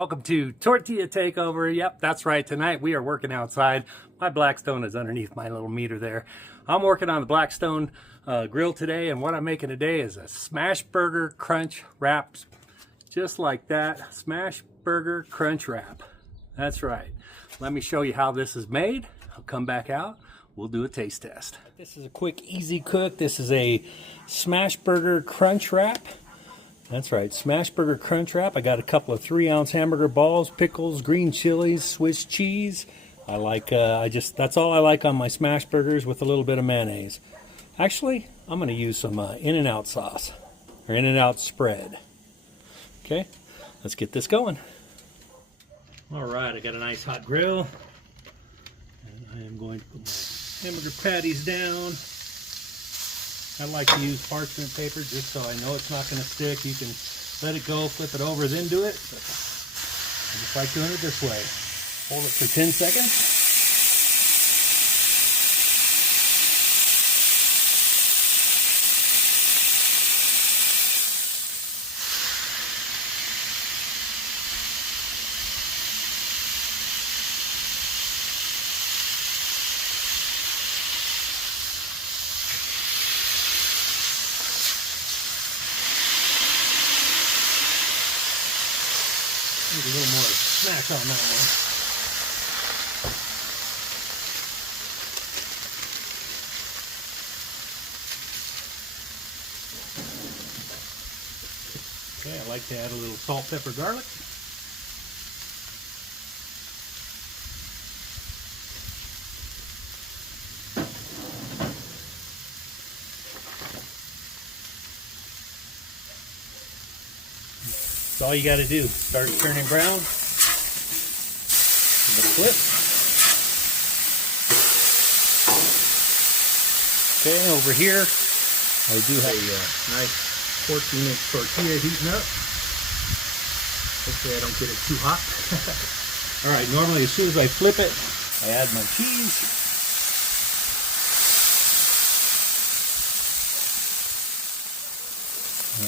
Welcome to Tortilla Takeover. Yep, that's right. Tonight we are working outside. My Blackstone is underneath my little meter there. I'm working on the Blackstone grill today, and what I'm making today is a Smashburger Crunch Wrap. Just like that, Smashburger Crunch Wrap. That's right. Let me show you how this is made. I'll come back out. We'll do a taste test. This is a quick, easy cook. This is a Smashburger Crunch Wrap. That's right, Smashburger Crunch Wrap. I got a couple of 3-ounce hamburger balls, pickles, green chilies, Swiss cheese. I like, that's all I like on my Smashburgers, with a little bit of mayonnaise. Actually, I'm going to use some In-N-Out sauce, or In-N-Out spread. Okay, let's get this going. All right, I got a nice hot grill, and I am going to put my hamburger patties down. I like to use parchment paper just so I know it's not going to stick. You can let it go, flip it over, then do it. But I just like doing it this way. Hold it for 10 seconds. Need a little more smack on that one. Okay, I like to add a little salt, pepper, garlic. That's all you got to do. Start turning brown. Give it a flip. Okay, over here I do have a nice 14-inch tortilla heating up. Hopefully I don't get it too hot. All right, normally as soon as I flip it, I add my cheese.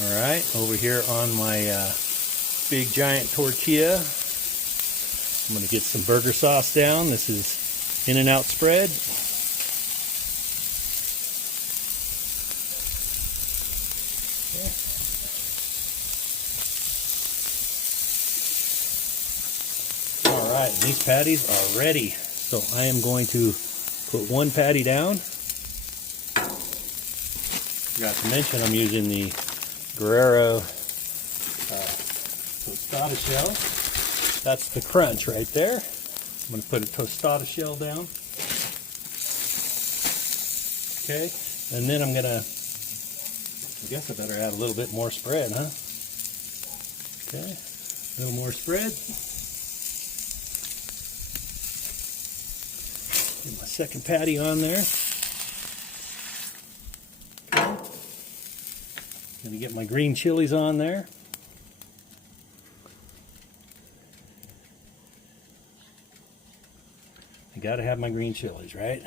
All right, over here on my big giant tortilla, I'm going to get some burger sauce down. This is In-N-Out spread. Okay. All right, these patties are ready. So I am going to put one patty down. Forgot to mention I'm using the Guerrero tostada shell. That's the crunch right there. I'm going to put a tostada shell down. Okay, and then I'm going to, I guess I better add a little bit more spread, huh? Okay, a little more spread. Get my second patty on there. Gonna get my green chilies on there. I gotta have my green chilies, right?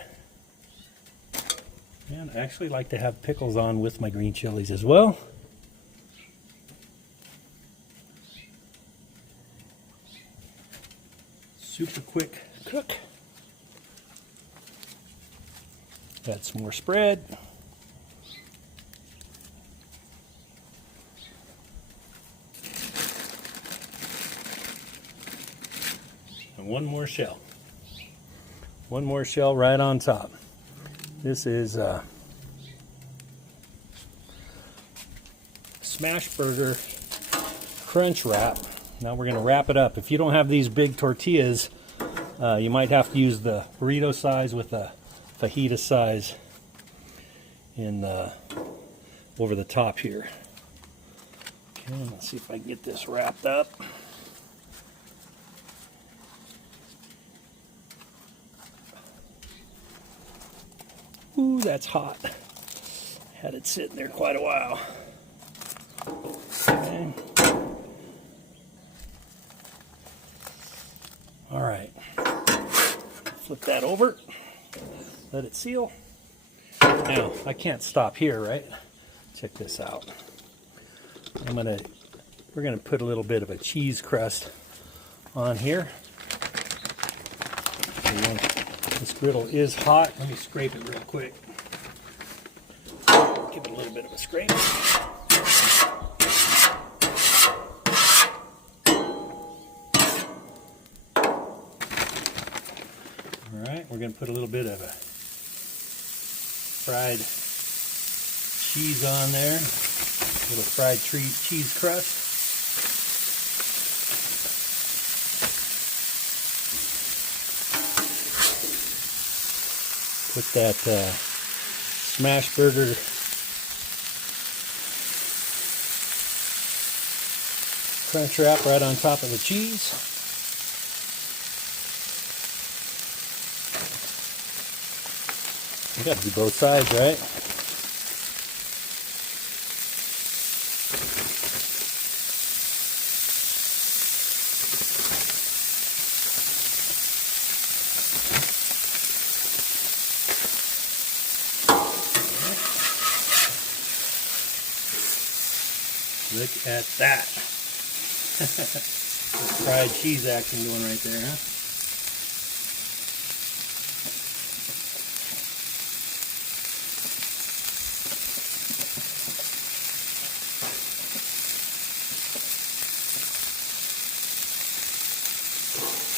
And I actually like to have pickles on with my green chilies as well. Super quick cook. Add some more spread. One more shell. One more shell right on top. This is Smashburger Crunch Wrap. Now we're going to wrap it up. If you don't have these big tortillas, you might have to use the burrito size with a fajita size in over the top here. Okay, let's see if I can get this wrapped up. Ooh, that's hot. Had it sitting there quite a while. Okay. All right. Flip that over. Let it seal. Now, I can't stop here, right? Check this out. We're gonna put a little bit of a cheese crust on here. This griddle is hot. Let me scrape it real quick. Give it a little bit of a scrape. Alright, we're going to put a little bit of a fried cheese on there. A little fried cheese crust. Put that Smashburger Crunchwrap right on top of the cheese. You got to do both sides, right? Look at that. Fried cheese action going right there, huh?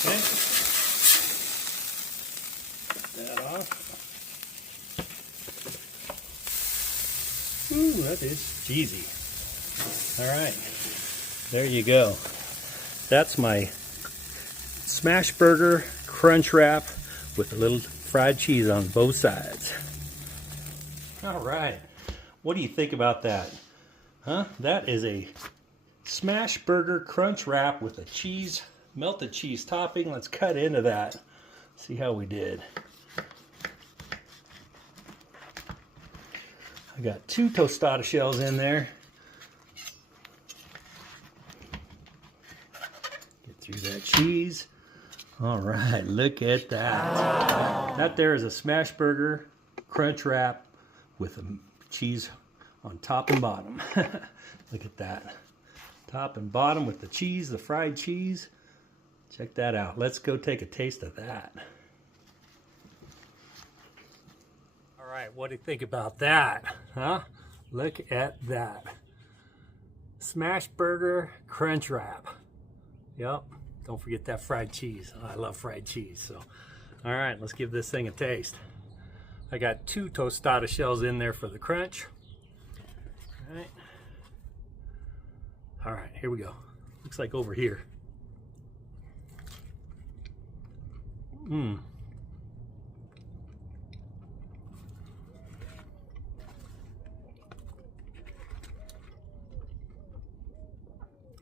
Okay. Get that off. Ooh, that is cheesy. All right, there you go. That's my Smashburger Crunchwrap with a little fried cheese on both sides. All right, what do you think about that? Huh? That is a Smashburger Crunchwrap with a cheese, melted cheese topping. Let's cut into that. See how we did. I got 2 tostada shells in there. Through that cheese. All right, look at that. That there is a Smashburger Crunchwrap with a cheese on top and bottom. Look at that. Top and bottom with the cheese, the fried cheese. Check that out. Let's go take a taste of that. All right, what do you think about that? Huh? Look at that. Smashburger Crunchwrap. Yep. Don't forget that fried cheese. I love fried cheese. So, all right, let's give this thing a taste. I got 2 tostada shells in there for the crunch. All right, here we go. Looks like over here.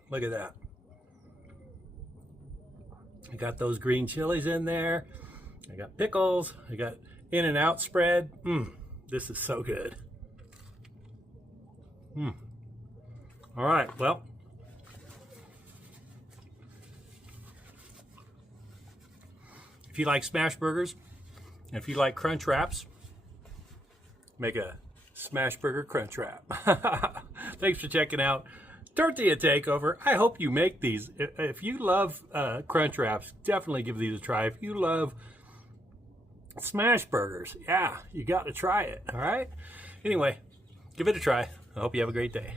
Look at that. I got those green chilies in there. I got pickles. I got in and out spread. This is so good. All right, well. If you like Smashburgers, and if you like crunch wraps, make a Smashburger Crunchwrap. Thanks for checking out Tortilla Takeover. I hope you make these. If you love crunch wraps, definitely give these a try. If you love Smashburgers, yeah, you got to try it. All right. Anyway, give it a try. I hope you have a great day.